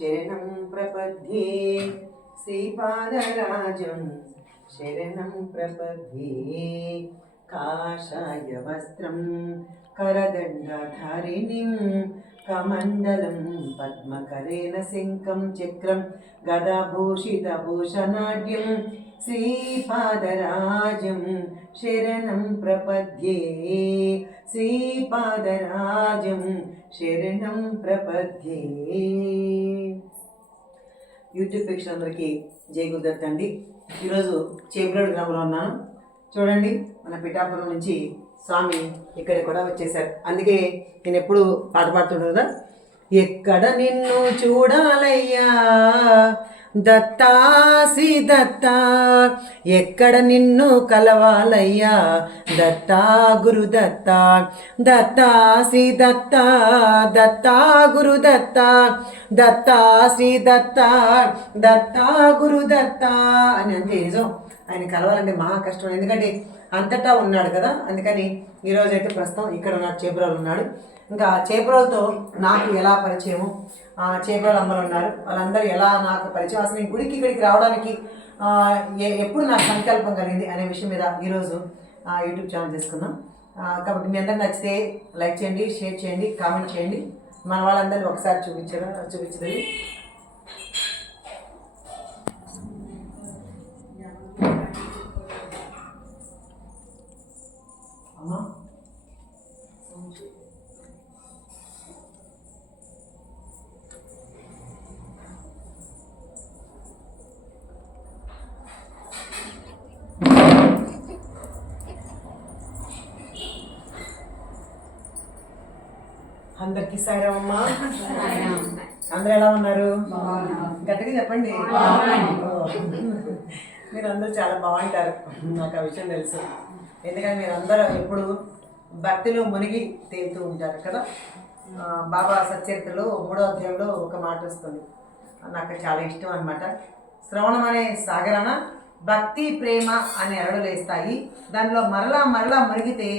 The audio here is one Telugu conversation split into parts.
శరణం ప్రపద్యే శ్రీపాదరాజం శరణం ప్రపద్యే కాషాయ వస్త్రం కరదండధారిణిం కమండలం పద్మకరేణ శంఖం చక్రం గదాభూషితభూషణాఢ్యం శ్రీపాదరాజం శరణం ప్రపద్యే శ్రీపాదరాజం శరణం ప్రపద్యే. యూట్యూబ్ ప్రేక్షకులందరికీ జై గురుదత్ అండి. ఈరోజు చేబ్రోలు గ్రామంలో ఉన్నాను. చూడండి, మన పిఠాపురం నుంచి స్వామి ఇక్కడ కూడా వచ్చేసారు. అందుకే నేను ఎప్పుడు పాట పాడుతుంటాను కదా, ఎక్కడ నిన్ను చూడాలయ్యా దత్తా శ్రీ దత్తా, ఎక్కడ నిన్ను కలవాలయ్యా దత్తా గురు దత్తా, దత్తా శ్రీ దత్తా, దత్తా గురు దత్తా, దత్తా శ్రీ దత్తా, దత్తా గురు దత్తా అని. అంతే నిజం, ఆయన కలవాలంటే మహా కష్టం, ఎందుకంటే అంతటా ఉన్నాడు కదా. అందుకని ఈరోజు అయితే ప్రస్తుతం ఇక్కడ ఉన్నాడు, చేబ్రోలు ఉన్నాడు. ఇంకా చేబ్రోలతో నాకు ఎలా పరిచయము, చేబ్రోలు అమ్మలు ఉన్నారు, వాళ్ళందరూ ఎలా నాకు పరిచయం, అసలు నేను గుడికి ఇక్కడికి రావడానికి ఎప్పుడు నాకు సంకల్పం కలిగింది అనే విషయం మీద ఈరోజు యూట్యూబ్ ఛానల్ చేసుకుందాం. కాబట్టి మీ అందరికి నచ్చితే లైక్ చేయండి, షేర్ చేయండి, కామెంట్ చేయండి. మన వాళ్ళందరినీ ఒకసారి చూపించదు. అమ్మా అందరికి సాయిరామమ్మా. అందరూ ఎలా ఉన్నారు? గట్టిగా చెప్పండి. మీరు అందరూ చాలా బాగుంటారు, నాకు ఆ విషయం తెలుసు. ఎందుకంటే మీరు అందరూ ఎప్పుడు భక్తిలో మునిగి తేలుతూ ఉంటారు కదా. బాబా సచ్చరిత్రలో 3వ అధ్యాయంలో ఒక మాట వస్తుంది, నాకు చాలా ఇష్టం అనమాట. శ్రవణం అనే సాగరణ భక్తి ప్రేమ అనే అరడులు వేస్తాయి, దానిలో మరలా మరలా మునిగితే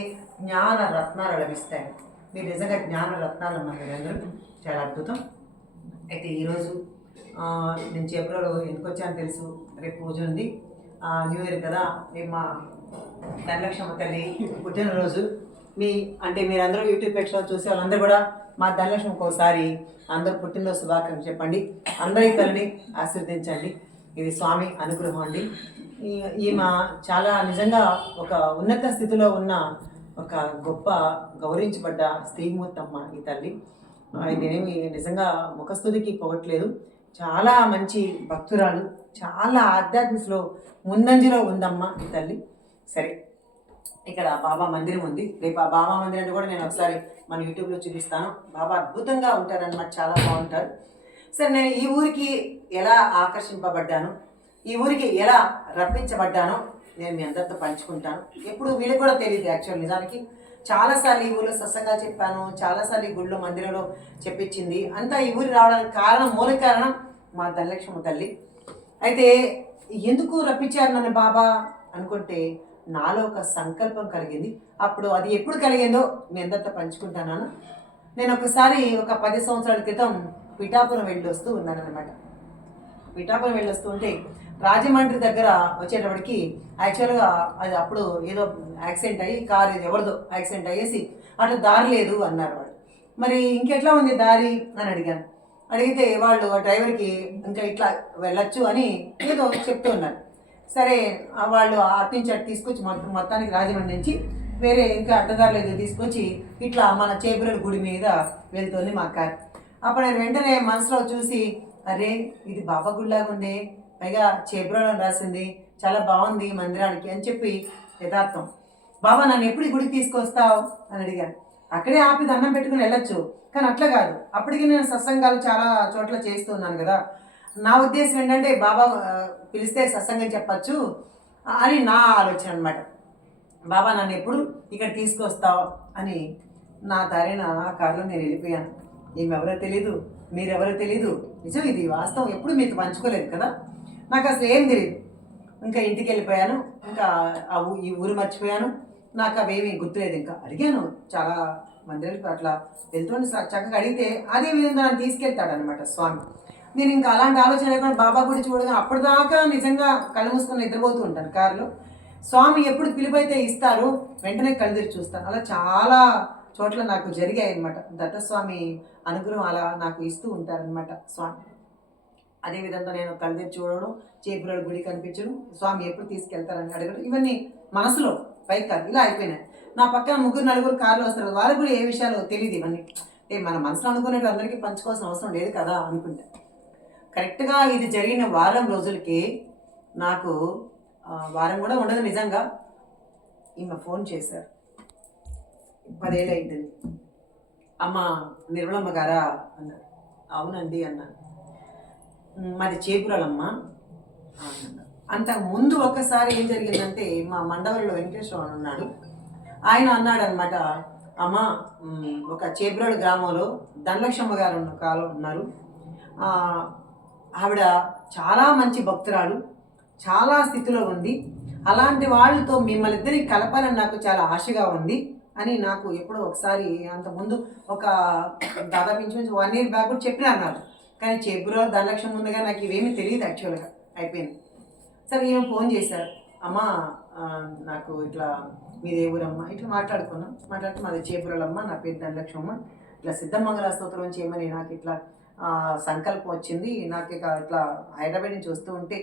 జ్ఞాన రత్నాలు లభిస్తాయి. మీరు నిజంగా జ్ఞాన రత్నాలు అమ్మ, మీరందరూ చాలా అద్భుతం. అయితే ఈరోజు నేను చేబ్రోలు ఎందుకు వచ్చాను తెలుసు, రేపు పూజ ఉంది, న్యూ ఇయర్ కదా, రేపు మా ధనలక్ష్మమ్మ తల్లి పుట్టినరోజు. మీరందరూ యూట్యూబ్ ప్రేక్షకులు చూసే వాళ్ళందరూ కూడా మా ధనలక్ష్మమ్మకి ఒకసారి అందరూ పుట్టినరోజు శుభాకాంక్షలు చెప్పండి, అందరి తల్లిని ఆశీర్వదించండి. ఇది స్వామి అనుగ్రహం అండి. ఈమె చాలా నిజంగా ఒక ఉన్నత స్థితిలో ఉన్న ఒక గొప్ప గౌరవించబడ్డ స్త్రీమూర్తమ్మ ఈ తల్లి. నేనేమి నిజంగా ముఖస్తుతికి పోవట్లేదు, చాలా మంచి భక్తురాలు, చాలా ఆధ్యాత్మికలో ముందంజలో ఉందమ్మ ఈ తల్లి. సరే, ఇక్కడ బాబా మందిరం ఉంది. రేపు ఆ బాబా మందిరాన్ని కూడా నేను ఒకసారి మన యూట్యూబ్లో చూపిస్తాను. బాబా అద్భుతంగా ఉంటారన్నమాట, చాలా బాగుంటారు. సరే, నేను ఈ ఊరికి ఎలా ఆకర్షింపబడ్డాను, ఈ ఊరికి ఎలా రప్పించబడ్డానో నేను మీ అందరితో పంచుకుంటాను. ఎప్పుడు వీళ్ళకి కూడా తెలియదు యాక్చువల్. నిజానికి చాలాసార్లు ఈ ఊళ్ళో సత్సంగా చెప్పాను, చాలాసార్లు ఈ గుడిలో మందిరంలో చెప్పించింది. అంతా ఈ ఊరి రావడానికి మూల కారణం మా ధనలక్ష్మమ్మ తల్లి. అయితే ఎందుకు రప్పించారు నన్ను బాబా అనుకుంటే, నాలో ఒక సంకల్పం కలిగింది. అప్పుడు అది ఎప్పుడు కలిగిందో మీ అందరితో పంచుకుంటాను. నేను ఒకసారి ఒక 10 సంవత్సరాల క్రితం పిఠాపురం వెళ్ళి వస్తూ ఉన్నానన్నమాట. పిఠాపురం వెళ్ళి వస్తూ ఉంటే రాజమండ్రి దగ్గర వచ్చేటప్పటికి యాక్చువల్గా అది అప్పుడు ఏదో యాక్సిడెంట్ అయ్యి కారు ఎవరిదో యాక్సిడెంట్ అయ్యేసి అటు దారి లేదు అన్నారు వాళ్ళు. మరి ఇంకెట్లా ఉంది దారి అని అడిగాను. అడిగితే వాళ్ళు ఆ డ్రైవర్కి ఇంకా ఇట్లా వెళ్ళొచ్చు అని ఏదో చెప్తూ ఉన్నారు. సరే, వాళ్ళు అటు నుంచి అటు తీసుకొచ్చి మొత్తానికి రాజమండ్రి నుంచి వేరే ఇంకా అడ్డదారులు ఏదో తీసుకొచ్చి ఇట్లా మన చేబ్రోలు గుడి మీద వెళ్తుంది మా కార్. అప్పుడు నేను వెంటనే మనసులో చూసి, అరే ఇది బాబా గుడిలాగా ఉంది, పైగా చేబ్రోలు అని రాసింది, చాలా బాగుంది మందిరానికి అని చెప్పి యథార్థం, బాబా నన్ను ఎప్పుడు గుడికి తీసుకొస్తావు అని అడిగాను. అక్కడే ఆపి దండం పెట్టుకుని వెళ్ళొచ్చు, కానీ అట్లా కాదు. అప్పటికి నేను సత్సంగాలు చాలా చోట్ల చేస్తున్నాను కదా. నా ఉద్దేశం ఏంటంటే బాబా పిలిస్తే సత్సంగం చెప్పచ్చు అని నా ఆలోచన అనమాట. బాబా నన్ను ఎప్పుడు ఇక్కడ తీసుకొస్తావు అని నా దారిన ఆ కారులో నేను వెళ్ళిపోయాను. ఏమెవరో తెలీదు, మీరెవరో తెలీదు. నిజం, ఇది వాస్తవం, ఎప్పుడు మీకు పంచుకోలేదు కదా. నాకు అసలు ఏం తెలియదు. ఇంకా ఇంటికి వెళ్ళిపోయాను, ఇంకా ఈ ఊరు మర్చిపోయాను, నాకు అవేమీ గుర్తులేదు. ఇంకా అడిగాను చాలా మందిరాలకు, అట్లా వెళ్తుంటే చక్కగా అడిగితే అదే విధంగా నన్ను తీసుకెళ్తాడు అనమాట స్వామి. నేను ఇంకా అలాంటి ఆలోచన లేకుండా బాబా గుడి చూడగా అప్పటిదాకా నిజంగా కళ్ళు మూసుకొని నిద్రపోతూ ఉంటాను కారులో. స్వామి ఎప్పుడు పిలుపైతే ఇస్తారు వెంటనే కళ్ళు తెరిచి చూస్తాను. అలా చాలా చోట్ల నాకు జరిగాయి అనమాట. దత్తస్వామి అనుగ్రహం అలా నాకు ఇస్తూ ఉంటారనమాట స్వామి. అదేవిధంగా నేను కళ్ళు తెరిచి చూడడం, చేపురాడు గుడి కనిపించడం, స్వామి ఎప్పుడు తీసుకెళ్తారని అడగడం, ఇవన్నీ మనసులో పైకి కాదు ఇలా అయిపోయినాయి. నా పక్కన 3-4 కార్లు వస్తారు, వాళ్ళకు కూడా ఏ విషయాలు తెలియదు. ఇవన్నీ మన మనసులో అనుకునేట్టు అందరికీ పంచుకోవాల్సిన అవసరం లేదు కదా అనుకుంటా. కరెక్ట్గా ఇది జరిగిన వారం రోజులకి నాకు వారం కూడా ఉండదు నిజంగా, ఈమె ఫోన్ చేశారు. 10 ఏళ్ళు అయిందండి. అమ్మ నిర్మలమ్మ గారా అన్నారు. అవునండి అన్నాను. మాది చేపురాలమ్మ అన్నారు. అంతకు ముందు ఒకసారి ఏం జరిగిందంటే మా మండవరంలో వెంకటేశ్వర ఉన్నాడు, ఆయన అన్నాడు అనమాట, అమ్మ ఒక చేపురాడు గ్రామంలో ధనలక్ష్మమ్మ గారు ఉన్నారు, ఆవిడ చాలా మంచి భక్తురాలు, చాలా స్థితిలో ఉంది, అలాంటి వాళ్ళతో మిమ్మల్ని ఇద్దరికి కలపాలని నాకు చాలా ఆశగా ఉంది అని నాకు ఎప్పుడో ఒకసారి అంతకుముందు ఒక దాదాపు ఇంచుమించు 1 year బ్యాక్ కూడా చెప్పినా అన్నారు. కానీ చేపురాలు ధనలక్ష్మి ముందుగా నాకు ఇవేమీ తెలియదు యాక్చువల్గా. అయిపోయింది. సరే ఈమె ఫోన్ చేశారు, అమ్మ నాకు ఇట్లా మీదే ఊరమ్మ, ఇట్లా మాట్లాడితే మాది చేపురాలమ్మ, నా పేరు ధనలక్ష్మమ్మ, ఇట్లా సిద్ధమంగళ స్తోత్రం చేయమని నాకు ఇట్లా సంకల్పం వచ్చింది, నాకు ఇక ఇట్లా హైదరాబాద్ నుంచి వస్తూ ఉంటే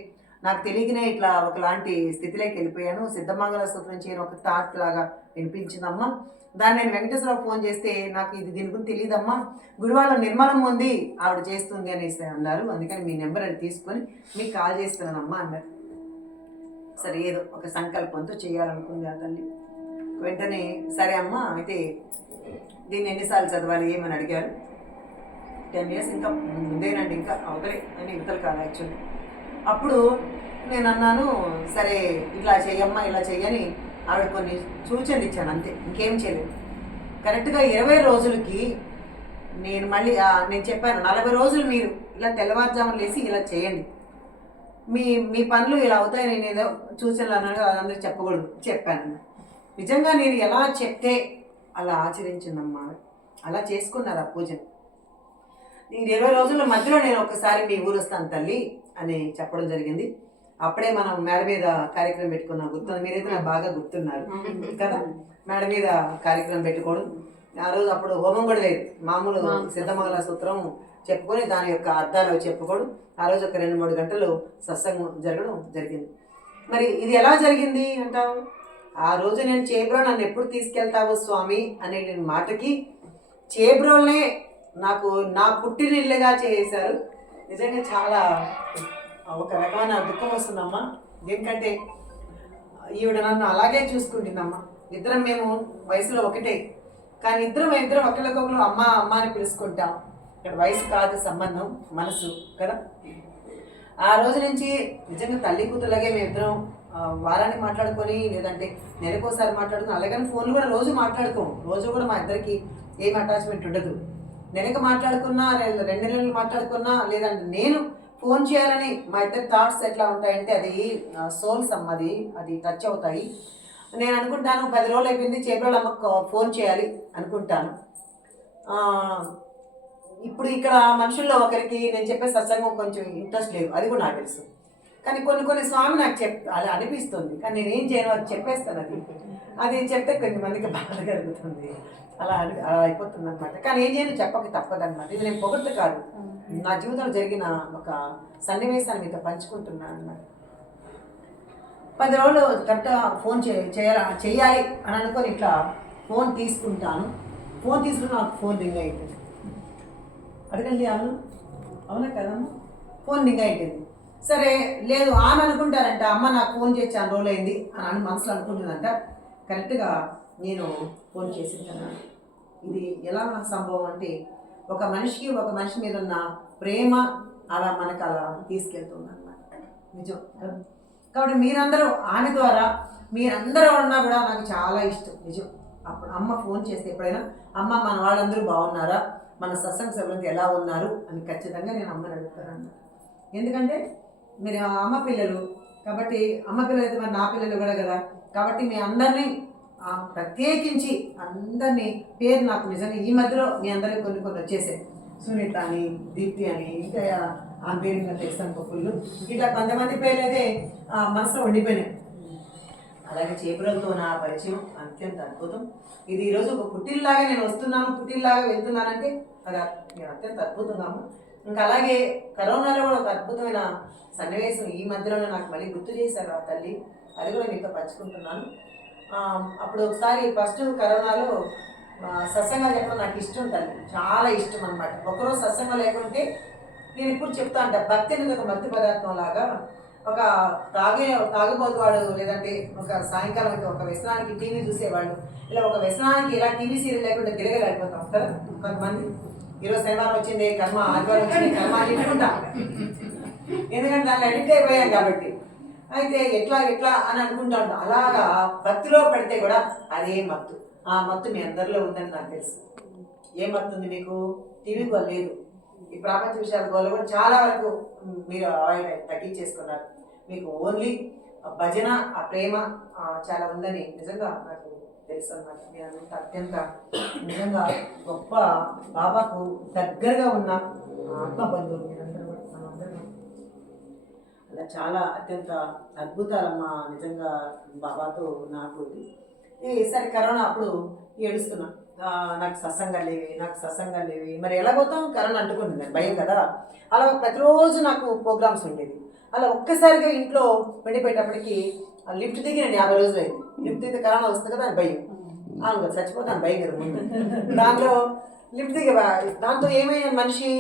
నాకు తెలియకనే ఇట్లా ఒకలాంటి స్థితిలోకి వెళ్ళిపోయాను, సిద్ధమంగళ స్తోత్రం చేయని ఒక థాట్ లాగా వినిపించిందమ్మా, దాన్ని నేను వెంకటేశ్వరరావు ఫోన్ చేస్తే నాకు దీని గురించి తెలియదమ్మా, గుడివాడ నిర్మలం ఉంది ఆవిడ చేస్తుంది అనేసి అన్నారు, అందుకని మీ నెంబర్ అది తీసుకొని మీకు కాల్ చేస్తున్నానమ్మా అన్నారు. సరే ఏదో ఒక సంకల్పంతో చేయాలనుకుంది ఆ తల్లి. వెంటనే సరే అమ్మ అయితే దీన్ని ఎన్నిసార్లు చదవాలి ఏమని అడిగారు. 10 years ఇంకా ముందేనండి, ఇంకా అవతలే అని ఇవతలు కాదు యాక్చువల్లీ. అప్పుడు నేను అన్నాను, సరే ఇట్లా చెయ్యమ్మా ఇలా చెయ్యని ఆవిడ కొన్ని సూచనలు ఇచ్చాను, అంతే, ఇంకేం చేయలేదు. కరెక్ట్గా 20 రోజులకి నేను మళ్ళీ నేను చెప్పాను, 40 రోజులు మీరు ఇలా తెల్లవారుజామున లేసి ఇలా చేయండి, మీ పనులు ఇలా అవుతాయి, నేను ఏదో సూచనలు అన్నాను అందరికి చెప్పకూడదు చెప్పాను. నిజంగా నేను ఎలా చెప్తే అలా ఆచరించిందమ్మా, అలా చేసుకున్నారు ఆ పూజను. నేను 20 రోజుల మధ్యలో నేను ఒకసారి మీ ఊరు వస్తాను తల్లి అని చెప్పడం జరిగింది. అప్పుడే మనం మేడ మీద కార్యక్రమం పెట్టుకున్నాం, గుర్తుంది, మీరైతే నాకు బాగా గుర్తున్నారు కదా. మేడ మీద కార్యక్రమం పెట్టుకోవడం, ఆ రోజు అప్పుడు హోమం కూడా లేదు, మామూలు సిద్ధమంగళ సూత్రం చెప్పుకొని దాని యొక్క అర్థాలు చెప్పుకోవడం, ఆ రోజు ఒక 2-3 గంటలు సత్సంగం జరగడం జరిగింది. మరి ఇది ఎలా జరిగింది అంటావు? ఆ రోజు నేను చేబ్రో నన్ను ఎప్పుడు తీసుకెళ్తావు స్వామి అనే మాటకి చేబ్రోల్నే నాకు నా పుట్టినిల్లుగా చేశారు. నిజంగా చాలా ఒక రకమైన దుఃఖం వస్తుందమ్మా, ఎందుకంటే ఈవిడ నన్ను అలాగే చూసుకుంటుందమ్మా. ఇద్దరం మేము వయసులో ఒకటే, కానీ ఇద్దరం ఒకరికొకరు అమ్మ అమ్మ అని పిలుచుకుంటాం. ఇక్కడ వయసు కాదు సంబంధం, మనసు కదా. ఆ రోజు నుంచి నిజంగా తల్లి కూతురులాగే మేము ఇద్దరం వారానికి మాట్లాడుకొని, లేదంటే నెలకోసారి మాట్లాడుకుని, అలాగని ఫోన్లు కూడా రోజు మాట్లాడుకోము. రోజు కూడా మా ఇద్దరికి ఏం అటాచ్మెంట్ ఉండదు. నెలకు మాట్లాడుకున్నా, 2 నెలలు మాట్లాడుకున్నా, లేదంటే నేను ఫోన్ చేయాలని మా ఇద్దరి థాట్స్ ఎట్లా ఉంటాయంటే అది సోల్స్ అమ్మ, అది టచ్ అవుతాయి. నేను అనుకుంటాను 10 రోజులు అయిపోయింది చేపల అమ్మకు ఫోన్ చేయాలి అనుకుంటాను. ఇప్పుడు ఇక్కడ మనుషుల్లో ఒకరికి నేను చెప్పే సత్సంగం కొంచెం ఇంట్రెస్ట్ లేదు, అది కూడా నాకు తెలుసు. కానీ కొన్ని స్వామి నాకు అలా అనిపిస్తుంది, కానీ నేనేం చేయను, అది చెప్పేస్తాను. అది చెప్తే కొంతమందికి బాధ కలుగుతుంది, అలా అయిపోతుంది అనమాట. కానీ ఏం చేయను, చెప్పక తప్పదన్నమాట. ఇది నేను పొగడ్త కాదు, నా జీవితంలో జరిగిన ఒక సన్నివేశాన్ని మీతో పంచుకుంటున్నాను అన్నమాట. 10 రోజులు కరెక్ట్గా ఫోన్ చేయాలి అని అనుకొని ఇట్లా ఫోన్ తీసుకుంటాను. ఫోన్ తీసుకుని నాకు ఫోన్ రింగ్ అయిపోయింది. అడగండి అవునా కదమ్మా, ఫోన్ రింగ్ అయిపోయింది. సరే లేదు ఆమె అనుకుంటారంట, అమ్మ నాకు ఫోన్ చేసి చాలా రోజులు అయింది అని మనసులో అనుకుంటుందంట. కరెక్ట్గా నేను ఫోన్ చేసింటాను. ఇది ఎలా సంభవం అంటే, ఒక మనిషి మీద ఉన్న ప్రేమ అలా మనకు అలా తీసుకెళ్తుంది అన్నమాట. నిజం. కాబట్టి మీరందరూ ఆమె ద్వారా మీరందరూ ఉన్నా కూడా నాకు చాలా ఇష్టం. నిజం. అప్పుడు అమ్మ ఫోన్ చేస్తే ఎప్పుడైనా, అమ్మ మన వాళ్ళందరూ బాగున్నారా, మన సత్సంగ సభ్యులకి ఎలా ఉన్నారు అని ఖచ్చితంగా నేను అమ్మని అడుగుతాను అన్నమాట. ఎందుకంటే మీరు అమ్మ పిల్లలు కాబట్టి, అమ్మ పిల్లలు అయితే మరి నా పిల్లలు కూడా కదా. కాబట్టి మీ అందరినీ ప్రత్యేకించి అందరినీ పేరు నాకు నిజంగా ఈ మధ్యలో మీ అందరికీ కొన్ని వచ్చేసాయి. సునీత అని, దీప్తి అని, ఇంకా ఆ పేరు ఇంకా తెలుస్తాను ఫుల్. ఇట్లా కొంతమంది పేర్లు అయితే మనసులో ఉండిపోయినాయి. అలాగే చేపలతో నా పరిచయం అత్యంత అద్భుతం. ఇది ఈరోజు ఒక పుట్టిల్లాగా నేను వస్తున్నాను, పుట్టిల్లాగా వెళ్తున్నానంటే అది అత్యంత అద్భుతంగా. ఇంకా అలాగే కరోనాలో కూడా ఒక అద్భుతమైన సన్నివేశం ఈ మధ్యలోనే నాకు మళ్ళీ గుర్తు చేశారు ఆ తల్లి. అది కూడా మీతో పంచుకుంటున్నాను. అప్పుడు ఒకసారి ఫస్ట్ కరోనాలో సత్సంగాలు చెప్పడం నాకు ఇష్టం తల్లి, చాలా ఇష్టం అనమాట. ఒకరోజు సత్సంగం లేకుంటే నేను ఇప్పుడు చెప్తా అంట, భక్తి అనేది ఒక మత్తు పదార్థం లాగా. ఒక తాగుబోతువాడు లేదంటే ఒక సాయంకాలం అయితే ఒక వ్యసనానికి టీవీ చూసేవాళ్ళు, ఇలా ఒక వ్యసనానికి ఇలా టీవీ సీరియల్ లేకుండా గిరగలాడిపోతాం కదా కొంతమంది. ఈరోజు శనివారం వచ్చింది కర్మ, ఆదివారం వచ్చింది కర్మ అని ఇట్టుకుంటాం, ఎందుకంటే దాన్ని అడిక్ట్ అయిపోయాం కాబట్టి. అయితే ఎట్లా ఎట్లా అని అనుకుంటా ఉంటాం. అలాగా భక్తిలో పడితే కూడా అదే మత్తు. ఆ మత్తు మీ అందరిలో ఉందని నాకు తెలుసు. ఏం మత్తు ఉంది మీకు? టీవీ గోల్ లేదు, ఈ ప్రపంచ విషయాల గోల్ కూడా చాలా వరకు మీరు అవాయిడ్ తగ్గించేసుకున్నారు. మీకు ఓన్లీ భజన, ఆ ప్రేమ చాలా ఉందని నిజంగా నాకు తెలుసు అన్నమాట. నేను అత్యంత నిజంగా గొప్ప బాబాకు దగ్గరగా ఉన్న ఆత్మ బంధువులు మీరందరూ కూడా, మనందరూ అలా చాలా అత్యంత అద్భుతాలమ్మా నిజంగా బాబాతో నాకు. ఈసారి కరోనా అప్పుడు ఏడుస్తున్నా, నాకు సత్సంగాలు లేవి, మరి ఎలా పోతాం, కరోనా అంటుకుంటుంది భయం కదా. అలా ప్రతిరోజు నాకు ప్రోగ్రామ్స్ ఉండేది. అలా ఒక్కసారిగా ఇంట్లో వెళ్ళిపోయేటప్పటికి లిఫ్ట్ దిగి నేను 50 రోజులు అయింది. లిఫ్ట్ దిగితే కరోనా వస్తుంది కదా అని భయం. అవును కదా, చచ్చిపోతాను భయం కదా ముందు. దాంట్లో లిఫ్ట్ దిగి దాంతో ఏమయ్యాను, మనిషి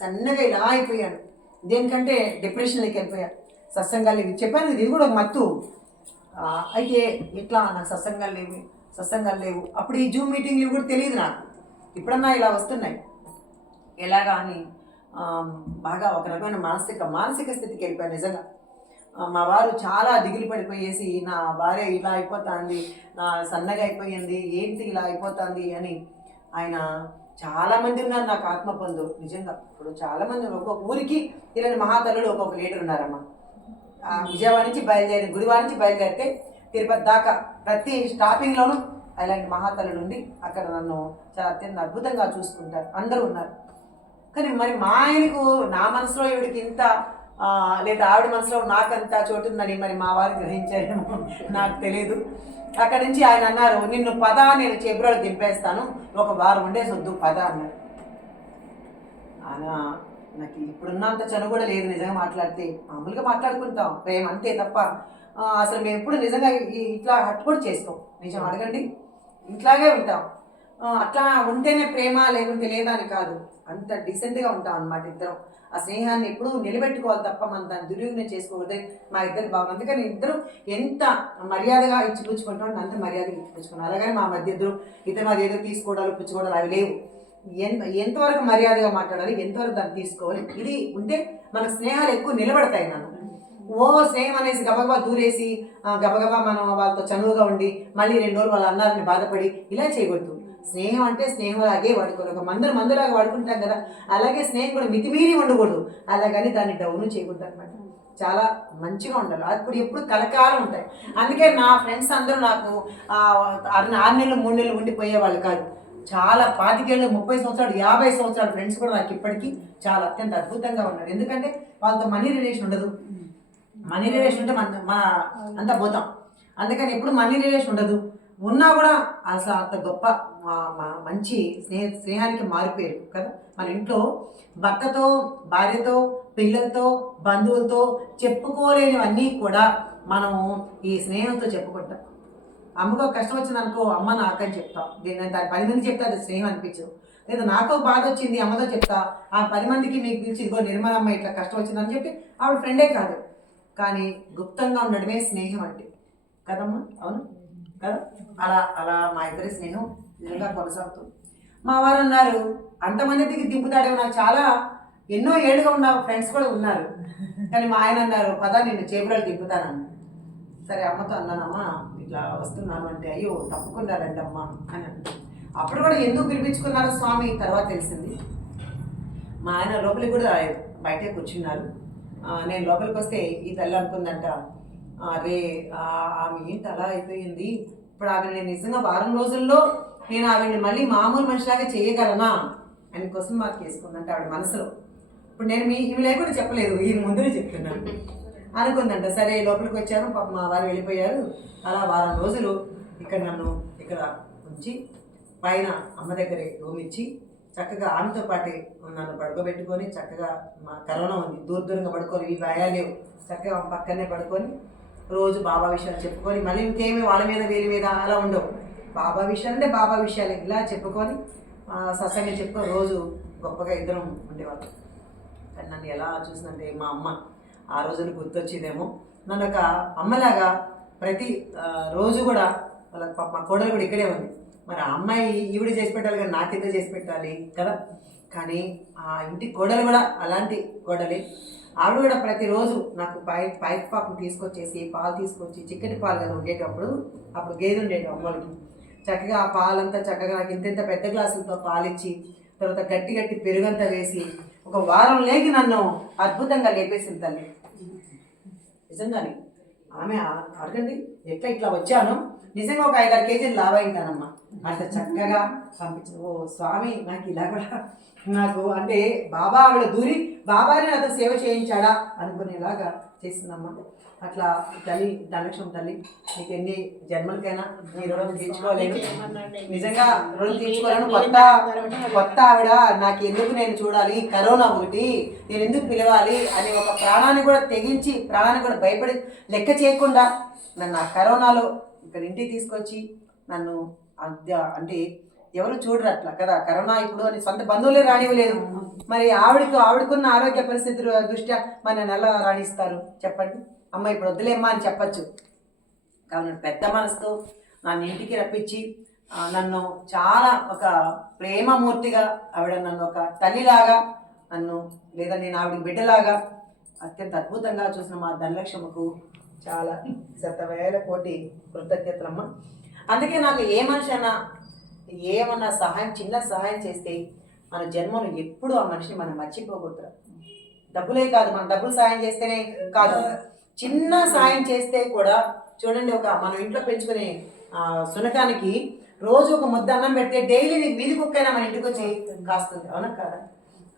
సన్నగా ఇలా అయిపోయాను. దేనికంటే డిప్రెషన్లోకి వెళ్ళిపోయాను. సత్సంగాలు లేవి చెప్పాను, ఇది కూడా ఒక మత్తు. అయితే ఎట్లా నాకు సత్సంగాలు లేవు. అప్పుడు ఈ జూమ్ మీటింగ్లు కూడా తెలియదు నాకు, ఇప్పుడన్నా ఇలా వస్తున్నాయి. ఎలాగా అని బాగా ఒక రకమైన మానసిక స్థితికి వెళ్ళిపోయాను నిజంగా. మా వారు చాలా దిగులు పడిపోయేసి, నా భార్య ఇలా అయిపోతుంది, నా సన్నగా అయిపోయింది, ఏంటి ఇలా అయిపోతుంది అని. ఆయన చాలామంది ఉన్నారు నాకు ఆత్మ పొందు నిజంగా. ఇప్పుడు చాలామంది ఒక్కొక్క ఊరికి ఇలాంటి మహాతల్లులు ఒక్కొక్క లీడర్ ఉన్నారమ్మా. విజయవాడ నుంచి గుడివాడ నుంచి బయలుదేరితే తిరుపతి దాకా ప్రతి స్టాపింగ్లోనూ అలాంటి మహాతల్లులు ఉండి అక్కడ నన్ను చాలా అత్యంత అద్భుతంగా చూసుకుంటారు, అందరూ ఉన్నారు. కానీ మరి మా ఆయనకు నా మనసులో ఈవిడికి ఇంత లేదా ఆవిడ మనసులో నాకంత చోటు ఉందని మరి మా వారు గ్రహించారేమో నాకు తెలియదు. అక్కడి నుంచి ఆయన అన్నారు, నిన్ను పద నేను చేబ్రోలు దింపేస్తాను, ఒక వారం ఉండేసి వద్దు పద అన్నారు. నాకు ఇప్పుడున్నంత చనువు కూడా లేదు నిజంగా. మాట్లాడితే మామూలుగా మాట్లాడుకుంటాం, ప్రేమ అంతే తప్ప అసలు మేము ఎప్పుడు నిజంగా ఇట్లా హట్ కూడా చేసుకోం. నిజం అడగండి, ఇట్లాగే ఉంటాం. అట్లా ఉంటేనే ప్రేమ, లేకుంటే లేదా అని కాదు, అంత డీసెంట్గా ఉంటాం అన్నమాట ఇద్దరం. ఆ స్నేహాన్ని ఎప్పుడూ నిలబెట్టుకోవాలి తప్ప మనం దాన్ని దుర్వినియోగం చేసుకోకూడదు. మా ఇద్దరు బాగుంది, అందుకని ఇద్దరు ఎంత మర్యాదగా ఇచ్చిపుచ్చుకుంటాం అంత మర్యాదగా ఇచ్చిపుచ్చుకున్నాం. అలాగని మా మధ్య ఇద్దరు మాది ఏదో తీసుకోవడాలు పుచ్చుకోవడాలు అవి లేవు. ఎంతవరకు మర్యాదగా మాట్లాడాలి, ఎంతవరకు దాన్ని తీసుకోవాలి, ఇది ఉంటే మన స్నేహాలు ఎక్కువ నిలబడతాయి. నన్ను స్నేహం అనేసి గబగబా దూరేసి గబగబా మనం వాళ్ళతో చనువుగా ఉండి మళ్ళీ 2 రోజులు వాళ్ళు అన్నారని బాధపడి ఇలా చేయకూడదు. స్నేహం అంటే స్నేహంలాగే వాడుకోవాలి. ఒక మందులాగా వాడుకుంటాం కదా, అలాగే స్నేహం కూడా మితిమీరి ఉండకూడదు, అలాగని దాన్ని డౌన్ చేయకూడదు అనమాట. చాలా మంచిగా ఉండాలి, అప్పుడు ఎప్పుడు కలకాలం ఉంటాయి. అందుకే నా ఫ్రెండ్స్ అందరూ నాకు 6 నెలలు 3 నెలలు ఉండిపోయేవాళ్ళు కాదు. చాలా 25 ఏళ్ళు 30 సంవత్సరాలు 50 సంవత్సరాల ఫ్రెండ్స్ కూడా నాకు ఇప్పటికీ చాలా అత్యంత అద్భుతంగా ఉన్నారు. ఎందుకంటే వాళ్ళతో మనీ రిలేషన్ ఉండదు. మనీ రిలేషన్ ఉంటే మన అంతా పోతాం. అందుకని ఎప్పుడు మనీ రిలేషన్ ఉండదు. ఉన్నా కూడా అసలు అంత గొప్ప మంచి స్నేహానికి మారిపోయారు కదా. మన ఇంట్లో భర్తతో, భార్యతో, పిల్లలతో, బంధువులతో చెప్పుకోలేనివన్నీ కూడా మనం ఈ స్నేహంతో చెప్పుకుంటాం. అమ్మకు కష్టం వచ్చింది అనుకో, అమ్మ నాకు అని చెప్తాం. దాన్ని 10 మంది చెప్తే అది స్నేహం అనిపించదు. లేదా నాకు బాధ వచ్చింది అమ్మతో చెప్తా, ఆ 10 మందికి మీకు పిలిచి ఇదిగో నిర్మలమ్మ ఇట్లా కష్టం వచ్చిందని చెప్పి ఆవిడ ఫ్రెండే కాదు, కానీ గుప్తంగా ఉండడమే స్నేహం అంటే కదమ్మా. అవును కదా. అలా మా ఇద్దరి స్నేహం నిజంగా కొనసాగుతుంది. మా వారు అన్నారు, అంతమందికి దింపుతాడేమో, నాకు చాలా ఎన్నో ఏళ్ళుగా ఉన్న ఫ్రెండ్స్ కూడా ఉన్నారు, కానీ మా ఆయన అన్నారు, పద నేను చేబ్రోలు దింపుతానన్న. సరే అమ్మతో అన్నానమ్మా ఇట్లా వస్తున్నాను అంటే, అయ్యో తప్పకుండా రండి అమ్మ అని అంటారు. అప్పుడు కూడా ఎందుకు పిలిపించుకున్నారో స్వామి తర్వాత తెలిసింది. మా ఆయన లోపలికి కూడా రాలేదు, బయటే కూర్చున్నారు. నేను లోపలికి వస్తే ఈ తల్లి అనుకుందంట, అరే ఆమె ఏంటి అలా అయిపోయింది, ఇప్పుడు ఆవిడ నేను నిజంగా వారం రోజుల్లో నేను ఆవిడని మళ్ళీ మామూలు మనిషిలాగా చేయగలనా అని క్వశ్చన్ మార్క్ వేసుకుందంటే ఆవిడ మనసులో. ఇప్పుడు నేను ఇవి లేకుండా చెప్పలేదు, ఈయన ముందునే చెప్తున్నాను. అనుకుందంట. సరే లోపలికి వచ్చాను, పాప మా వారు వెళ్ళిపోయారు. అలా వారం రోజులు ఇక్కడ నన్ను ఇక్కడ ఉంచి పైన అమ్మ దగ్గరే రూమ్ ఇచ్చి చక్కగా ఆమెతో పాటే నన్ను పడుకోబెట్టుకొని చక్కగా మా కరోనా ఉంది దూరంగా పడుకొని ఈ భయాలేవు చక్కగా పక్కనే పడుకొని రోజు బాబా విషయాలు చెప్పుకొని మళ్ళీ ఇంకేమి వాళ్ళ మీద వీళ్ళ మీద అలా ఉండవు. బాబా విషయాలు అంటే బాబా విషయాలు ఇలా చెప్పుకొని సత్సంగం చెప్పుకొని రోజు గొప్పగా ఇద్దరం ఉండేవాళ్ళం. కానీ నన్ను ఎలా చూసిందంటే మా అమ్మ ఆ రోజులు గుర్తొచ్చిందేమో. నన్ను ఒక అమ్మలాగా ప్రతి రోజు కూడా వాళ్ళ మా కోడలు కూడా ఇక్కడే ఉంది. మరి ఆ అమ్మాయి ఈవిడ చేసి పెట్టాలి కానీ నా కింద చేసి పెట్టాలి కదా. కానీ ఆ ఇంటి కోడలు కూడా అలాంటి కోడలే. ఆవిడ కూడా ప్రతిరోజు నాకు పైప్ పాపం తీసుకొచ్చేసి పాలు తీసుకొచ్చి చిక్కటి పాలు కదా ఉండేటప్పుడు, అప్పుడు గేదె ఉండేది అమ్మలకి. చక్కగా ఆ పాలంతా చక్కగా నాకు ఇంత పెద్ద గ్లాసులతో పాలిచ్చి తర్వాత గట్టి గట్టి పెరుగంతా వేసి ఒక వారం లేకి నన్ను అద్భుతంగా లేపేసింది తల్లి. నిజంగానే ఆమె అడగండి ఎట్లా ఇట్లా వచ్చాను, నిజంగా ఒక 5-6 కేజీలు లావైంటానమ్మా. అంత చక్కగా పంపించింది. ఓ స్వామి నాకు ఇలా కూడా నాకు అంటే బాబా ఆవిడ దూరి బాబాని నాతో సేవ చేయించాడా అనుకునేలాగా చేసిందమ్మా. అట్లా తల్లి ధనలక్ష్మి తల్లి నీకు ఎన్ని జన్మలకైనా నీ రుణం తీర్చుకోలేను. నిజంగా రుణం తీర్చుకోలేను. కొత్త ఆవిడ నాకు ఎందుకు నేను చూడాలి, కరోనా ఒకటి నేను ఎందుకు పిలవాలి అని ఒక ప్రాణాన్ని కూడా తెగించి ప్రాణాన్ని కూడా భయపడి లెక్క చేయకుండా నన్ను ఆ కరోనాలో ఇక్కడ ఇంటికి తీసుకొచ్చి నన్ను అంటే ఎవరు చూడరు అట్లా కదా. కరోనా ఇప్పుడు అని సొంత బంధువులే రానివ్వలేదు. మరి ఆవిడకున్న ఆరోగ్య పరిస్థితుల దృష్ట్యా మరి నన్ను ఎలా రాణిస్తారు చెప్పండి. అమ్మ ఇప్పుడు వద్దులేమ్మా అని చెప్పచ్చు. కాబట్టి పెద్ద మనసుతో నన్ను ఇంటికి రప్పించి నన్ను చాలా ఒక ప్రేమమూర్తిగా ఆవిడ నన్ను ఒక తల్లిలాగా నన్ను లేదా నేను ఆవిడ బిడ్డలాగా అత్యంత అద్భుతంగా చూసిన మా ధనలక్ష్మకు చాలా 100,000 కోటి కృతజ్ఞతలమ్మ. అందుకే నాకు ఏ మనిషి అయినా ఏమన్నా సహాయం చిన్న సహాయం చేస్తే మన జన్మను ఎప్పుడు ఆ మనిషిని మనం మర్చిపోకూడదు. డబ్బులే కాదు, మనం డబ్బులు సాయం చేస్తేనే కాదు, చిన్న సాయం చేస్తే కూడా చూడండి. ఒక మనం ఇంట్లో పెంచుకునే సునకానికి రోజు ఒక ముద్ద అన్నం పెడితే డైలీ వీధి కుక్కైనా మన ఇంటికి వచ్చి కాస్తుంది, అవునా కదా.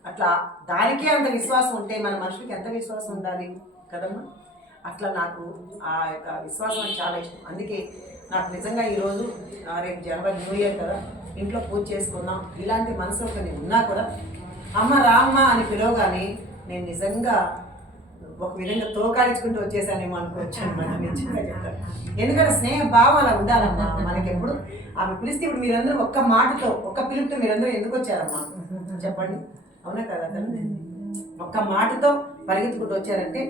అట్లా దానికే అంత విశ్వాసం ఉంటే మన మనుషులకి ఎంత విశ్వాసం ఉండాలి కదమ్మా. అట్లా నాకు ఆ యొక్క విశ్వాసం చాలా ఇష్టం. అందుకే నాకు నిజంగా ఈరోజు రేపు జనవరి న్యూ ఇయర్ కదా, ఇంట్లో పూజ చేసుకున్నాం. ఇలాంటి మనసులో కొన్ని ఉన్నా కూడా అమ్మ రామ్మ అని పిలవగానే నేను నిజంగా ఒక విధంగా తోకాడించుకుంటూ వచ్చేసానేమో అనుకోవచ్చాను. మనం నిజంగా చెప్తాను. ఎందుకంటే స్నేహ భావం అలా ఉండాలమ్మా మనకెప్పుడు. ఆమె పిలిస్తే ఇప్పుడు మీరందరూ ఒక్క మాటతో ఒక్క పిలుపుతో మీరందరూ ఎందుకు వచ్చారమ్మా చెప్పండి, అవునా కదా. ఒక్క మాటతో పరిగెత్తుకుంటూ వచ్చారంటే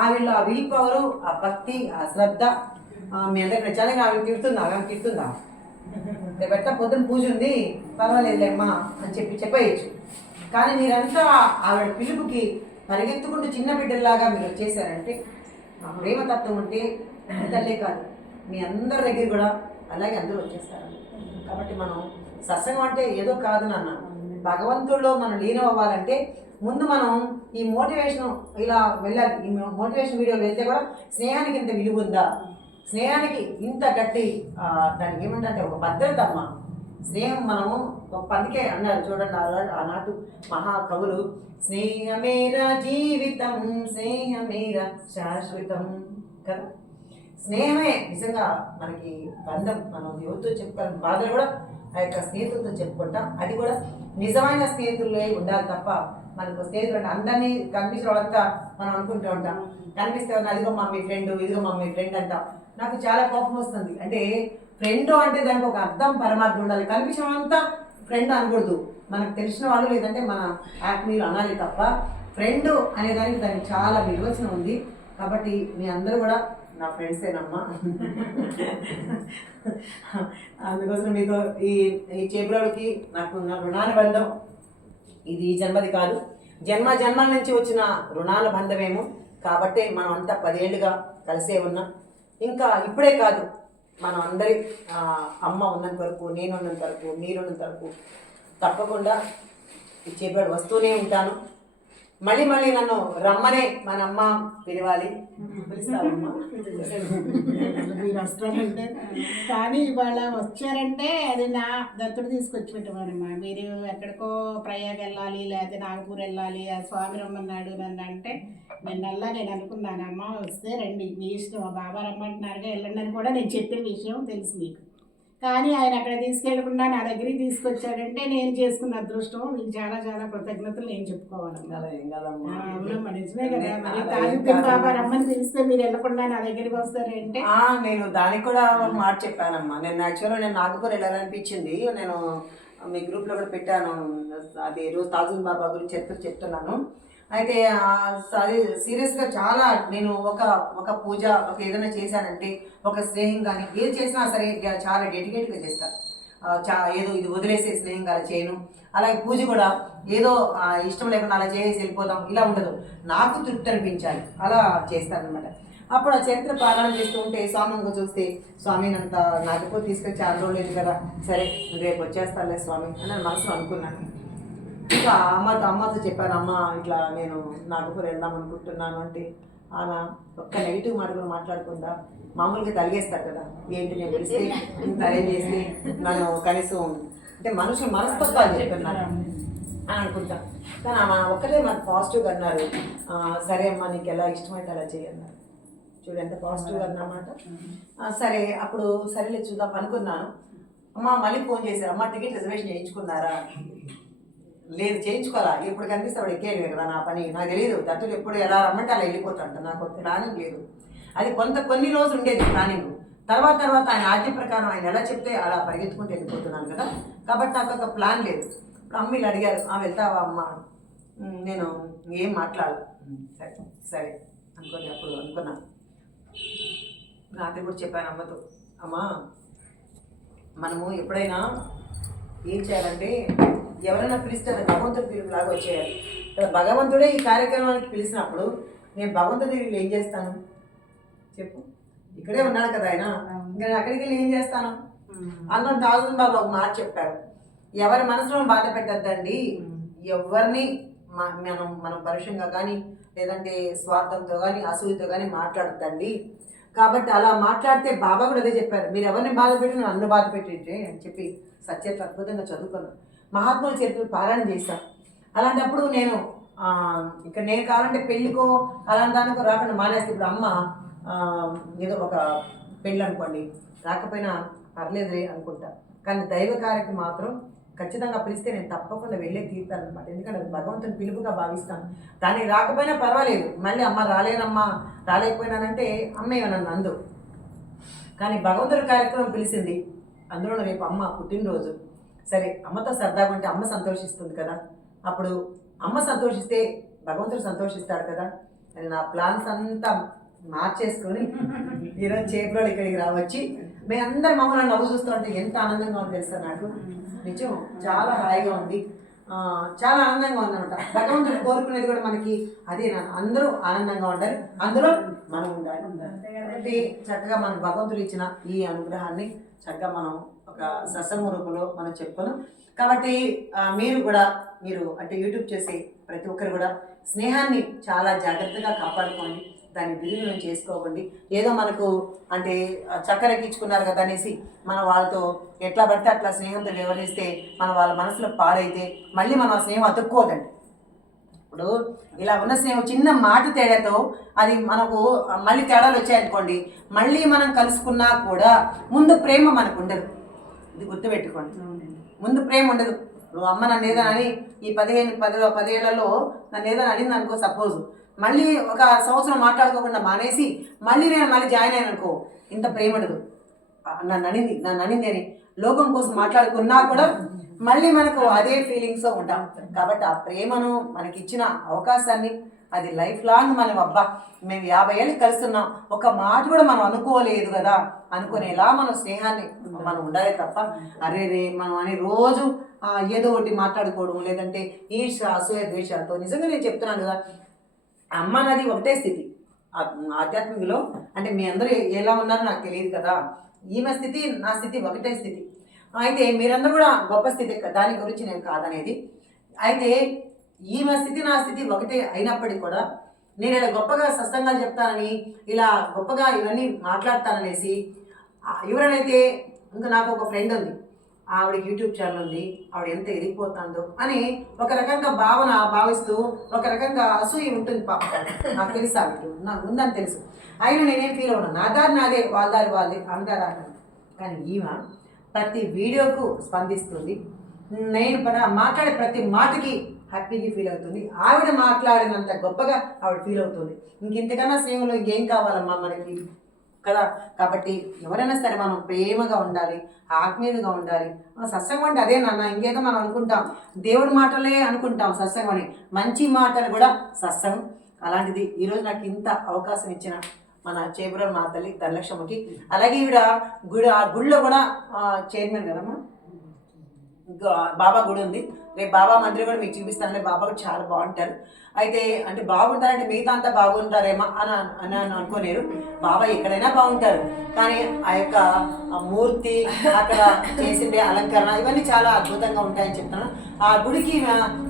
ఆవిడలో ఆ విల్ పవరు, ఆ భక్తి, ఆ శ్రద్ధ మీ అందరికి నచ్చాలని. ఆవిడ తిడుతుందా రేపట్ట పొద్దున్న పూజ ఉంది పర్వాలేదులేమ్మా అని చెప్పేయచ్చు. కానీ మీరంతా ఆవిడ పిలుపుకి పరిగెత్తుకుంటూ చిన్న బిడ్డల్లాగా మీరు వచ్చేసారంటే ఆ ప్రేమతత్వం ఉంటే తల్లే కాదు మీ అందరి దగ్గర కూడా అలాగే అందరూ వచ్చేస్తారు. కాబట్టి మనం సత్సంగం అంటే ఏదో కాదు నాన్న, భగవంతుల్లో మనం లీనం అవ్వాలంటే ముందు మనం ఈ మోటివేషన్ ఇలా వెళ్ళాలి. ఈ మోటివేషన్ వీడియోలు వెళ్తే కూడా స్నేహానికి ఇంత విలువ ఉందా, స్నేహానికి ఇంత గట్టి దానికి ఏమంటే ఒక భద్రత అమ్మ స్నేహం. మనము అందుకే అన్నారు చూడండి ఆనాటి మహాకవులు, స్నేహమేరా జీవితం స్నేహమేరా శాశ్వతం కదా. స్నేహమే నిజంగా మనకి బంధం. మనం ఎవరితో చెప్పుకోవాలి బాధలు కూడా ఆ యొక్క స్నేహితులతో చెప్పుకుంటాం. అది కూడా నిజమైన స్నేహితులే ఉండాలి తప్ప మనకు స్నేహితులు అంటే అందరినీ కనిపించిన వాళ్ళంతా మనం అనుకుంటూ ఉంటాం. కనిపిస్తే అదిగో మా మీ ఫ్రెండ్, ఇదిగో మా మీ ఫ్రెండ్ అంటాం. నాకు చాలా కోపం వస్తుంది. అంటే ఫ్రెండ్ అంటే దానికి ఒక అర్థం పరమార్థం ఉండాలి. కనిపించిన వాళ్ళంతా ఫ్రెండ్ అనకూడదు. మనకు తెలిసిన వాళ్ళు లేదంటే మన ఆత్మీయులు అనాలి తప్ప ఫ్రెండ్ అనేదానికి దానికి చాలా నిర్వచనం ఉంది. కాబట్టి మీ అందరూ కూడా నా ఫ్రెండ్సేనమ్మా. అందుకోసం మీకు ఈ చేబ్రోడ్కి నాకు ఉన్న రుణానుబంధం ఇది ఈ జన్మది కాదు, జన్మల నుంచి వచ్చిన రుణానుబంధమేమో. కాబట్టి మనం అంతా 10 ఏళ్ళుగా కలిసే ఉన్నాం. ఇంకా ఇప్పుడే కాదు, మనం అందరి అమ్మ ఉన్నంత వరకు, నేను ఉన్నంత వరకు, మీరు ఉన్నంత వరకు తప్పకుండా ఈ చేబ్రోడ్ వస్తూనే ఉంటాను. మళ్ళీ మళ్ళీ నన్ను రమ్మనే మన అమ్మ పిలవాలి. పిలుస్తావమ్మా? మీరు వస్తారంటే కానీ ఇవాళ వచ్చారంటే అది నా దత్తుడు తీసుకొచ్చి పెట్టమనమ్మా. మీరు ఎక్కడికో ప్రయాగ వెళ్ళాలి లేకపోతే నాగపూర్ వెళ్ళాలి, ఆ స్వామి రమ్మన్నాడు నన్ను అంటే నిన్నల్లా నేను అనుకున్నానమ్మా వస్తే రండి మీ ఇష్టం, బాబా రమ్మంటున్నారుగా వెళ్ళండి అని కూడా నేను చెప్పిన విషయం తెలుసు మీకు. కానీ ఆయన అక్కడ తీసుకెళ్లకుండా నా దగ్గరికి తీసుకొచ్చాడంటే నేను చేసుకున్న అదృష్టం. మీకు చాలా చాలా కృతజ్ఞతలు నేను చెప్పుకోవాలమ్మా. అవునమ్మా నిజమే కదా. మరి తాజుద్దీన్ బాబా రమ్మని పిలిస్తే మీరు వెళ్ళకుండా నా దగ్గరికి వస్తారంటే నేను దానికి కూడా ఒక మాట చెప్పానమ్మా. నేను యాక్చువల్గా నేను నాగపూర్ వెళ్ళాలనిపించింది. నేను మీ గ్రూప్లో కూడా పెట్టాను, అది రోజు తాజుద్దీన్ బాబా గురించి చెప్తున్నాను. అయితే అది సీరియస్గా చాలా నేను ఒక పూజ ఒక ఏదైనా చేశానంటే ఒక స్నేహం కానీ ఏది చేసినా సరే చాలా డెడికేట్గా చేస్తాను. ఏదో ఇది వదిలేసే స్నేహం అలా చేయను. అలాగే పూజ కూడా ఏదో ఇష్టం లేకుండా అలా చేసి వెళ్ళిపోదాం ఇలా ఉండదు, నాకు తృప్తి అనిపించాలి అలా చేస్తాను అనమాట. అప్పుడు ఆ చరిత్ర పారాయణ చేస్తూ ఉంటే స్వామి చూస్తే స్వామిని అంత నాగపూర్ తీసుకొచ్చి 6 రోజులు లేదు కదా, సరే రేపు వచ్చేస్తానులే స్వామి అని మనసులో అనుకున్నాను. ఇంకా అమ్మతో చెప్పాను, అమ్మ ఇట్లా నేను నాగపూర్ వెళ్దాం అనుకుంటున్నాను అంటే ఆమె ఒక్క నెగిటివ్ మాట కూడా మాట్లాడకుండా మామూలుగా తలిగేస్తారు కదా, ఏంటి నేను పిలిస్తే అరేంజ్ చేసి నన్ను కనీసం అంటే మనుషులు మనస్తత్వాలు చెప్తున్నారు అని అనుకుంటా. కానీ ఆమె ఒక్కటే మాకు పాజిటివ్గా అన్నారు, సరే అమ్మ నీకు ఎలా ఇష్టమైతే అలా చేయన్నారు. చూడు ఎంత పాజిటివ్గా అన్నమాట. సరే అప్పుడు సరేలే చూద్దాం అనుకున్నాను. అమ్మ మళ్ళీ ఫోన్ చేశారు, అమ్మ టికెట్ రిజర్వేషన్ చేయించుకున్నారా? లేదు చేయించుకోవాలా, ఎప్పుడు కనిపిస్తే అప్పుడు ఎక్కేయడమే కదా నా పని. నాకు తెలియదు దత్తుడు ఎప్పుడు ఎలా రమ్మంటే అలా వెళ్ళిపోతాంట, నాకు ప్లానింగ్ లేదు. అది కొన్ని రోజులు ఉండేది ప్లానింగ్. తర్వాత ఆయన ఆజ్ఞ ప్రకారం ఆయన ఎలా చెప్తే అలా పరిగెత్తుకుంటూ వెళ్ళిపోతున్నాను కదా, కాబట్టి నాకు ఒక ప్లాన్ లేదు. ఇప్పుడు అమ్మీలు అడిగారు, వెళ్తావా అమ్మ? నేను ఏం మాట్లాడదు, సరే సరే అప్పుడు అనుకున్నాను. రాత్రి కూడా చెప్పాను అమ్మతో, అమ్మ మనము ఎప్పుడైనా ఏం చేయాలంటే ఎవరైనా పిలిస్తే అది భగవంతుడి పిలుపులాగా వచ్చేయాలి. భగవంతుడే ఈ కార్యక్రమానికి పిలిచినప్పుడు నేను భగవంతుడి దగ్గరికి ఏం చేస్తాను చెప్పు? ఇక్కడే ఉన్నాడు కదా ఆయన, ఇంకా నేను అక్కడికి వెళ్ళి ఏం చేస్తాను? అందులో తాజుద్దీన్ బాబా ఒక మాట చెప్పారు, ఎవరి మనసులో బాధ పెట్టద్దండి, ఎవరిని మనం పరుషంగా కానీ లేదంటే స్వార్థంతో కానీ అసూయతో కానీ మాట్లాడద్దండి. కాబట్టి అలా మాట్లాడితే బాబా కూడా అదే చెప్పారు, మీరు ఎవరిని బాధ పెట్టి నన్ను బాధ పెట్టింటే అని చెప్పి సత్యత అద్భుతంగా చదువుకున్నాను. మహాత్ముల చరిత్రలు పారాయణ చేశాను. అలాంటప్పుడు నేను ఇక్కడ నేను కావాలంటే పెళ్ళికో అలాంటి దానికో రాకుండా మానేస్తే, ఇప్పుడు అమ్మ ఏదో ఒక పెళ్ళి అనుకోండి రాకపోయినా పర్లేదులే అనుకుంటా, కానీ దైవ కార్యక్రమం మాత్రం ఖచ్చితంగా పిలిస్తే నేను తప్పకుండా వెళ్ళే తీరుతాను అనమాట. ఎందుకంటే అది భగవంతుని పిలుపుగా భావిస్తాను. దానికి రాకపోయినా పర్వాలేదు, మళ్ళీ అమ్మ రాలేకపోయినానంటే అమ్మే నన్ను అందు. కానీ భగవంతుడి కార్యక్రమం పిలిచింది, అందులో రేపు అమ్మ పుట్టినరోజు. సరే అమ్మతో సరదాగా ఉంటే అమ్మ సంతోషిస్తుంది కదా, అప్పుడు అమ్మ సంతోషిస్తే భగవంతుడు సంతోషిస్తాడు కదా అని నా ప్లాన్స్ అంతా మార్చేసుకొని ఈరోజు చేపలు ఇక్కడికి రావచ్చి మేమందరం మమ్మల్ని నవ్వు చూస్తూ ఉంటే ఎంత ఆనందంగా ఉంది తెలుసా నాకు. నిజం చాలా హాయిగా ఉంది, చాలా ఆనందంగా ఉందన్నమాట. భగవంతుడు కోరుకునేది కూడా మనకి అదే, అందరూ ఆనందంగా ఉండాలి, అందులో మనం ఉండాలి. కాబట్టి చక్కగా మనకు భగవంతుడు ఇచ్చిన ఈ అనుగ్రహాన్ని చక్కగా మనం ఒక సత్సంగ రూపంలో మనం చెప్పుకున్నాం. కాబట్టి మీరు అంటే యూట్యూబ్ చేసే ప్రతి ఒక్కరు కూడా స్నేహాన్ని చాలా జాగ్రత్తగా కాపాడుకోండి, దాన్ని దుర్వినియోగం చేసుకోకండి. ఏదో మనకు అంటే చక్కరెక్కించుకున్నారు కదా అనేసి మనం వాళ్ళతో ఎట్లా పడితే అట్లా స్నేహంతో వ్యవహరిస్తే వాళ్ళ మనసులో పాడైతే మళ్ళీ మనం ఆ స్నేహం అతుక్కోదండి. ఇప్పుడు ఇలా ఉన్న స్నేహం చిన్న మాట తేడాతో అది మనకు మళ్ళీ తేడాలు వచ్చాయనుకోండి, మళ్ళీ మనం కలుసుకున్నా కూడా ముందు ప్రేమ మనకు ఉండదు. ఇది గుర్తుపెట్టుకోండి, ముందు ప్రేమ ఉండదు. ఇప్పుడు అమ్మ నన్ను ఏదైనా అని ఈ 10 ఏళ్లలో నన్ను ఏదైనా అనింది అనుకో, సపోజ్ మళ్ళీ ఒక సంవత్సరం మాట్లాడుకోకుండా మానేసి మళ్ళీ జాయిన్ అయ్యాను అనుకో, ఇంత ప్రేమ ఉండదు. నన్ను అనింది అని లోకం కోసం మాట్లాడుకున్నా కూడా మళ్ళీ మనకు అదే ఫీలింగ్స్ ఉంటాం. కాబట్టి ఆ ప్రేమను మనకి ఇచ్చిన అవకాశాన్ని అది లైఫ్ లాంగ్ మనం మేము 50 ఏళ్ళు కలుస్తున్నాం, ఒక మాట కూడా మనం అనుకోలేదు కదా అనుకునేలా మన స్నేహాన్ని మనం ఉండాలి తప్ప అరే మనం అని రోజు ఏదో ఒకటి మాట్లాడుకోవడం లేదంటే ఈర్ష అసూయ ద్వేషాలతో. నిజంగా నేను చెప్తున్నాను కదా, అమ్మ నాది ఒకటే స్థితి ఆధ్యాత్మికలో. అంటే మీ అందరూ ఎలా ఉన్నారో నాకు తెలియదు కదా, ఈమె స్థితి నా స్థితి ఒకటే స్థితి. అయితే మీరందరూ కూడా గొప్ప స్థితి, దాని గురించి నేను కాదనేది. అయితే ఈమె స్థితి నా స్థితి ఒకటే అయినప్పటికీ కూడా నేను ఇలా గొప్పగా సత్సంగాలు చెప్తానని, ఇలా గొప్పగా ఇవన్నీ మాట్లాడతాననేసి ఎవరైతే, ఇంకా నాకు ఒక ఫ్రెండ్ ఉంది, ఆవిడకి యూట్యూబ్ ఛానల్ ఉంది, ఆవిడ ఎంత ఎదిగిపోతుందో అని ఒక రకంగా భావిస్తూ ఒక రకంగా అసూయ ఉంటుంది పాప. నాకు తెలుసు ఆవిడ నాకు ఉందని తెలుసు, అయినా నేనేం ఫీల్ అవును, నా దారి నాదే, వాళ్ళ దారి వాళ్ళే, అందరూ. కానీ ఈమె ప్రతి వీడియోకు స్పందిస్తుంది, నేను మాట్లాడే ప్రతి మాటకి హ్యాపీగా ఫీల్ అవుతుంది, ఆవిడ మాట్లాడినంత గొప్పగా ఆవిడ ఫీల్ అవుతుంది. ఇంకెంతకన్నా స్నేహంలో ఇంకేం కావాలమ్మా మనకి కదా. కాబట్టి ఎవరైనా సరే మనం ప్రేమగా ఉండాలి, ఆత్మీయంగా ఉండాలి. సత్సంగం అంటే అదే నాన్న, ఇంకేదో మనం అనుకుంటాం దేవుడి మాటలే అనుకుంటాం సత్సంగం అని, మంచి మాటలు కూడా సత్సంగం. అలాంటిది ఈరోజు నాకు ఇంత అవకాశం ఇచ్చిన మన చేబురం మా తల్లి ధనలక్ష్మకి, అలాగే ఈవిడ గుడిలో కూడా చైర్మన్ కదమ్మా, బాబా గుడి ఉంది, రేపు బాబా మందిరం కూడా మీకు చూపిస్తాను. బాబా కూడా చాలా బాగుంటారు. అయితే అంటే బాగుంటారంటే మిగతా అంతా బాగుంటారేమో అని అనుకోలేరు, బాబా ఎక్కడైనా బాగుంటారు. కానీ ఆ యొక్క మూర్తి, అక్కడ చేసిండే అలంకరణ ఇవన్నీ చాలా అద్భుతంగా ఉంటాయని చెప్తాను. ఆ గుడికి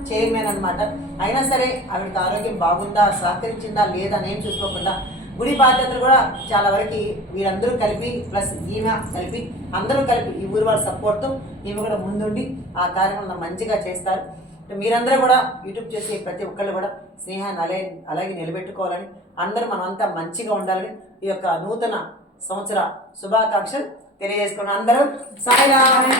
చైర్మన్ అనమాట. అయినా సరే ఆవిడకి ఆరోగ్యం బాగుందా, సహకరించిందా లేదా నేను చూసుకోకుండా గుడి బాధ్యతలు కూడా చాలా వరకు వీరందరూ కలిపి ప్లస్ ఈమె కలిపి అందరూ కలిపి ఈ ఊరి వాళ్ళ సపోర్ట్తో ఈమె కూడా ముందుండి ఆ కార్యక్రమం మంచిగా చేస్తారు. మీరందరూ కూడా యూట్యూబ్ చేసే ప్రతి ఒక్కళ్ళు కూడా స్నేహాన్ని అలాగే నిలబెట్టుకోవాలని, అందరూ మనమంతా మంచిగా ఉండాలని ఈ యొక్క నూతన సంవత్సర శుభాకాంక్షలు తెలియజేసుకున్నాం. అందరూ సాయిరామ్.